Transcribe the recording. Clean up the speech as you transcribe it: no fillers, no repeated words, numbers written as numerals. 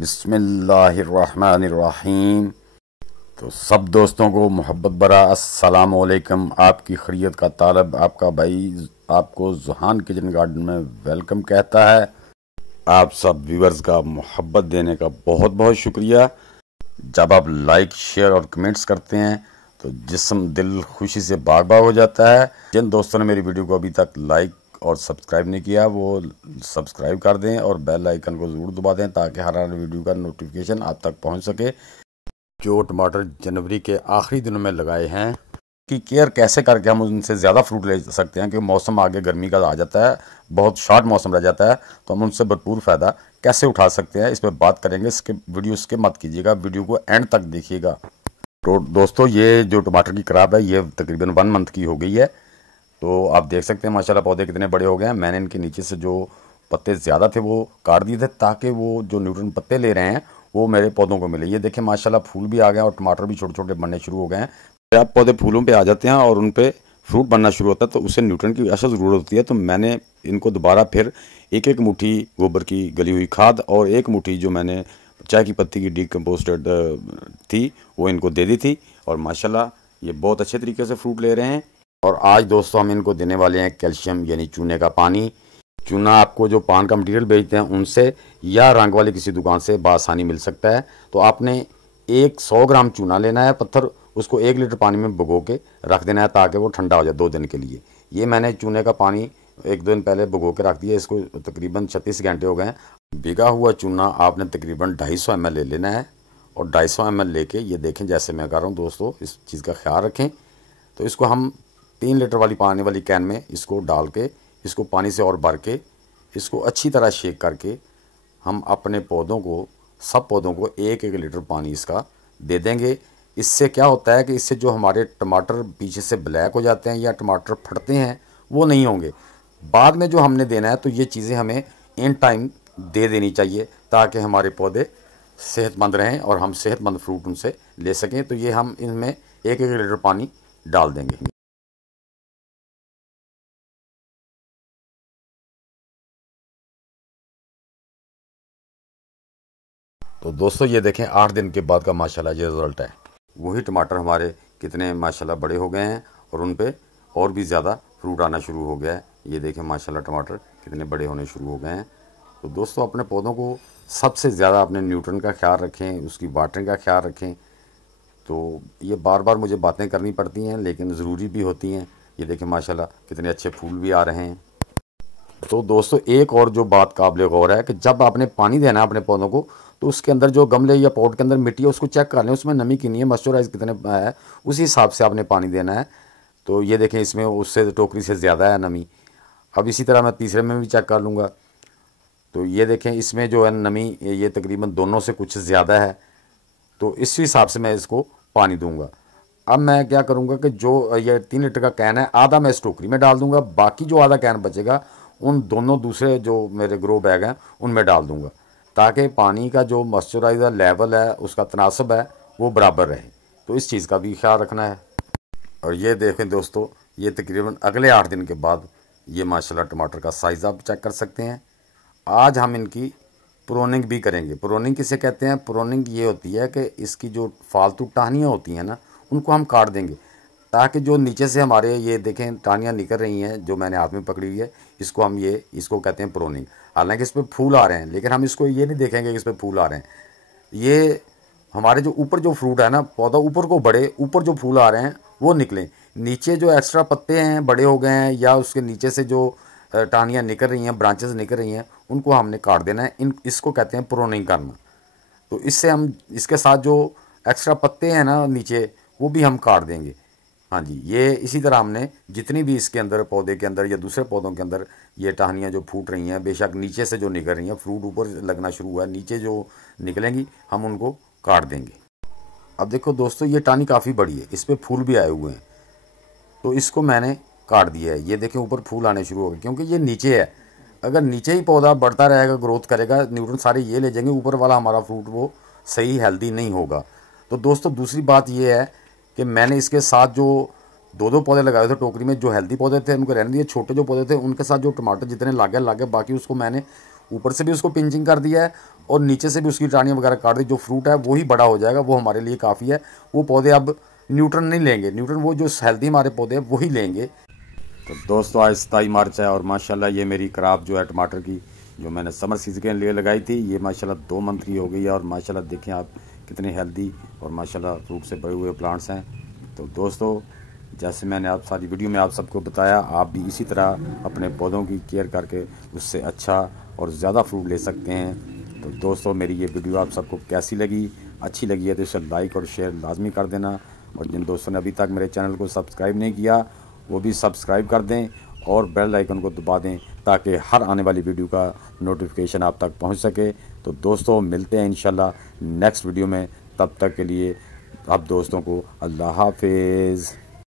बिस्मिल्लाहिर्रहमानिर्रहीम। तो सब दोस्तों को मोहब्बत भरा अस्सलाम वालेकुम। आपकी खैरियत का तालब आपका भाई आपको जुहान किचन गार्डन में वेलकम कहता है। आप सब व्यूअर्स का मोहब्बत देने का बहुत बहुत शुक्रिया। जब आप लाइक शेयर और कमेंट्स करते हैं तो जिस्म दिल खुशी से बाग बाग हो जाता है। जिन दोस्तों ने मेरी वीडियो को अभी तक लाइक और सब्सक्राइब नहीं किया वो सब्सक्राइब कर दें और बेल आइकन को ज़रूर दबा दें ताकि हर वीडियो का नोटिफिकेशन आप तक पहुंच सके। जो टमाटर जनवरी के आखिरी दिनों में लगाए हैं कि केयर कैसे करके हम उनसे ज़्यादा फ्रूट ले सकते हैं, क्योंकि मौसम आगे गर्मी का आ जाता है, बहुत शॉर्ट मौसम रह जाता है, तो हम उनसे भरपूर फ़ायदा कैसे उठा सकते हैं इस पर बात करेंगे। वीडियो स्किप मत कीजिएगा, वीडियो को एंड तक देखिएगा। तो दोस्तों ये जो टमाटर की क्रॉप है ये तकरीबन 1 मंथ की हो गई है। तो आप देख सकते हैं माशाल्लाह पौधे कितने बड़े हो गए हैं। मैंने इनके नीचे से जो पत्ते ज़्यादा थे वो काट दिए थे ताकि वो जो न्यूट्रिएंट पत्ते ले रहे हैं वो मेरे पौधों को मिले। ये देखें माशाल्लाह फूल भी आ गए और टमाटर भी छोटे छोटे बनने शुरू हो गए हैं। जब पौधे फूलों पे आ जाते हैं और उन पे फ्रूट बनना शुरू होता है तो उसे न्यूट्रिएंट की असल ज़रूरत होती है। तो मैंने इनको दोबारा फिर एक एक मुट्ठी गोबर की गली हुई खाद और एक मुट्ठी जो मैंने चाय की पत्ती की डीकम्पोस्टेड थी वो इनको दे दी थी और माशाल्लाह ये बहुत अच्छे तरीके से फ्रूट ले रहे हैं। और आज दोस्तों हम इनको देने वाले हैं कैल्शियम यानी चूने का पानी। चूना आपको जो पान का मटेरियल बेचते हैं उनसे या रंग वाली किसी दुकान से बआसानी मिल सकता है। तो आपने 100 ग्राम चूना लेना है पत्थर, उसको 1 लीटर पानी में भिगो के रख देना है ताकि वो ठंडा हो जाए 2 दिन के लिए। ये मैंने चूने का पानी 1-2 दिन पहले भिगो के रख दिया, इसको तकरीबन 36 घंटे हो गए हैं। भिगा हुआ चूना आपने तकरीबन 250 ml ले लेना है और 250 ml लेके ये देखें जैसे मैं कर रहा हूँ दोस्तों, इस चीज़ का ख्याल रखें। तो इसको हम 3 लीटर वाली पानी वाली कैन में इसको डाल के इसको पानी से और भर के इसको अच्छी तरह शेक करके हम अपने पौधों को सब पौधों को 1-1 लीटर पानी इसका दे देंगे। इससे क्या होता है कि इससे जो हमारे टमाटर पीछे से ब्लैक हो जाते हैं या टमाटर फटते हैं वो नहीं होंगे। बाद में जो हमने देना है तो ये चीज़ें हमें इन टाइम दे देनी चाहिए ताकि हमारे पौधे सेहतमंद रहें और हम सेहतमंद फ्रूट उनसे ले सकें। तो ये हम इनमें 1-1 लीटर पानी डाल देंगे। तो दोस्तों ये देखें 8 दिन के बाद का माशाल्लाह ये रिज़ल्ट है। वही टमाटर हमारे कितने माशाल्लाह बड़े हो गए हैं और उन पे और भी ज़्यादा फ्रूट आना शुरू हो गया है। ये देखें माशाल्लाह टमाटर कितने बड़े होने शुरू हो गए हैं। तो दोस्तों अपने पौधों को सबसे ज़्यादा अपने न्यूट्रिएंट का ख्याल रखें, उसकी वाटरिंग का ख्याल रखें। तो ये बार बार मुझे बातें करनी पड़ती हैं लेकिन ज़रूरी भी होती हैं। ये देखें माशाल्लाह कितने अच्छे फूल भी आ रहे हैं। तो दोस्तों एक और जो बात काबिल गौर है कि जब आपने पानी देना है अपने पौधों को तो उसके अंदर जो गमले या पॉट के अंदर मिट्टी है उसको चेक कर लें उसमें नमी कितनी है, मॉइस्चराइज कितने है, उसी हिसाब से आपने पानी देना है। तो ये देखें इसमें उससे टोकरी से ज़्यादा है नमी। अब इसी तरह मैं तीसरे में भी चेक कर लूँगा। तो ये देखें इसमें जो है नमी ये तकरीबन दोनों से कुछ ज़्यादा है, तो इस हिसाब से मैं इसको पानी दूंगा। अब मैं क्या करूंगा कि जो ये 3 लीटर का कैन है आधा मैं इस टोकरी में डाल दूंगा, बाकी जो आधा कैन बचेगा उन दोनों दूसरे जो मेरे ग्रो बैग हैं उनमें डाल दूंगा ताकि पानी का जो मॉइस्चराइज़र लेवल है उसका तनासब है वो बराबर रहे। तो इस चीज़ का भी ख्याल रखना है। और ये देखें दोस्तों ये तकरीबन अगले 8 दिन के बाद ये माशाल्लाह टमाटर का साइज़ आप चेक कर सकते हैं। आज हम इनकी प्रोनिंग भी करेंगे। प्रोनिंग किसे कहते हैं? प्रोनिंग ये होती है कि इसकी जो फालतू टहनियाँ होती हैं ना उनको हम काट देंगे ताकि जो नीचे से हमारे ये देखें टहनियाँ निकल रही हैं जो मैंने हाथ में पकड़ी हुई है इसको कहते हैं प्रोनिंग। हालांकि इस पर फूल आ रहे हैं लेकिन हम इसको ये नहीं देखेंगे कि इस पर फूल आ रहे हैं। ये हमारे जो ऊपर जो फ्रूट है ना पौधा ऊपर को बढ़े, ऊपर जो फूल आ रहे हैं वो निकलें। नीचे जो एक्स्ट्रा पत्ते हैं बड़े हो गए हैं या उसके नीचे से जो टहनियाँ निकल रही हैं, ब्रांचेस निकल रही हैं, उनको हमने काट देना है। इसको कहते हैं प्रोनिंग करना। तो इससे हम इसके साथ जो एक्स्ट्रा पत्ते हैं ना नीचे वो भी हम काट देंगे। हाँ जी, ये इसी तरह हमने जितनी भी इसके अंदर पौधे के अंदर या दूसरे पौधों के अंदर ये टहनियाँ जो फूट रही हैं, बेशक नीचे से जो निकल रही हैं, फ्रूट ऊपर लगना शुरू हुआ है, नीचे जो निकलेंगी हम उनको काट देंगे। अब देखो दोस्तों ये टहनी काफ़ी बड़ी है, इस पर फूल भी आए हुए हैं, तो इसको मैंने काट दिया है। ये देखें ऊपर फूल आने शुरू हो गए क्योंकि ये नीचे है। अगर नीचे ही पौधा बढ़ता रहेगा, ग्रोथ करेगा, न्यूट्रिएंट सारे ये ले जाएंगे, ऊपर वाला हमारा फ्रूट वो सही हेल्दी नहीं होगा। तो दोस्तों दूसरी बात ये है कि मैंने इसके साथ जो 2-2 पौधे लगाए थे टोकरी में, जो हेल्दी पौधे थे उनको रहने दिए, छोटे जो पौधे थे उनके साथ जो टमाटर जितने लागे बाकी उसको मैंने ऊपर से भी उसको पिंचिंग कर दिया है और नीचे से भी उसकी टाहनियाँ वगैरह काट दी। जो फ्रूट है वही बड़ा हो जाएगा, वो हमारे लिए काफ़ी है। वो पौधे अब न्यूट्रन नहीं लेंगे, न्यूट्रन वो जो हेल्दी हमारे पौधे हैं वही लेंगे। तो दोस्तों आज 27 मार्च है और माशाल्लाह ये मेरी क्रॉप जो है टमाटर की, जो मैंने समर सीजन के लिए लगाई थी, ये माशाल्लाह 2 मंथ की हो गई है। और माशाल्लाह देखें आप कितने हेल्दी और माशाल्लाह फ्रूट से भरे हुए प्लांट्स हैं। तो दोस्तों जैसे मैंने आप सारी वीडियो में आप सबको बताया, आप भी इसी तरह अपने पौधों की केयर करके उससे अच्छा और ज़्यादा फ्रूट ले सकते हैं। तो दोस्तों मेरी ये वीडियो आप सबको कैसी लगी, अच्छी लगी है तो इसे लाइक और शेयर लाजमी कर देना। और जिन दोस्तों ने अभी तक मेरे चैनल को सब्सक्राइब नहीं किया वो भी सब्सक्राइब कर दें और बेल आइकन को दबा दें ताकि हर आने वाली वीडियो का नोटिफिकेशन आप तक पहुंच सके। तो दोस्तों मिलते हैं इंशाल्लाह नेक्स्ट वीडियो में, तब तक के लिए आप दोस्तों को अल्लाह हाफिज़।